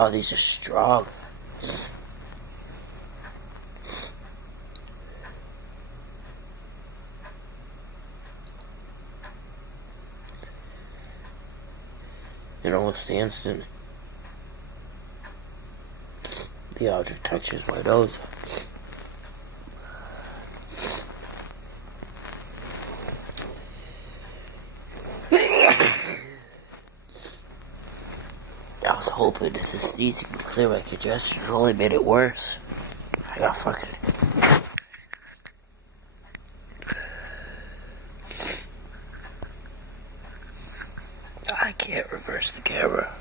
Wow, these are strong. And almost the instant the object touches my nose, I was hoping that the sneezing would clear my congestion. It only made it worse. I got fucking... I can't reverse the camera.